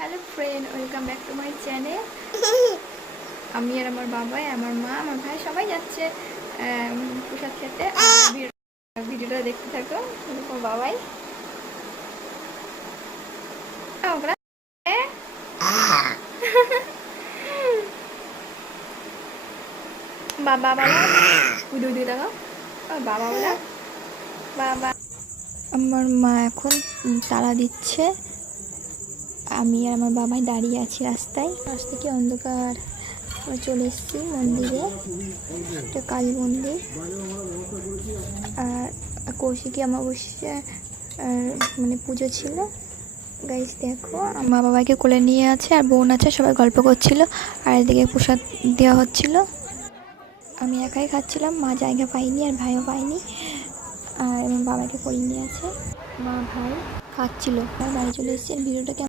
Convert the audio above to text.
Hello friend, welcome back to my channel. আমি আর আমার বাবা, আমার মা, আমার ভাই সবাই যাচ্ছে প্রসাদ খেতে। আর ভিডিওটা দেখতে থাকো। আমার বাবাই ওরা বাবা বলো, উদু উদু দেখো বাবা বলো বাবা। আমার মা এখন তালা দিচ্ছে। আমি আর আমার বাবাই দাঁড়িয়ে আছি রাস্তায়। রাস্তা কি অন্ধকার। আমরা চলে এসেছি মন্দিরে, একটা কালী মন্দির। আর কৌশিকী অমাবস্যা মানে পুজো ছিল। গাইস দেখো, মা বাবাকে কোলে নিয়ে আছে আর বোন আছে, সবাই গল্প করছিল আর এদিকে প্রসাদ দেওয়া হচ্ছিল। আমি একাই খাচ্ছিলাম, মা জায়গা পাইনি আর ভাইও পাইনি। আর আমার বাবাকে কোলে নিয়ে আছে, মা ভাই খাচ্ছিল। আর বাড়ি চলে এসেছি। ভিডিওটাকে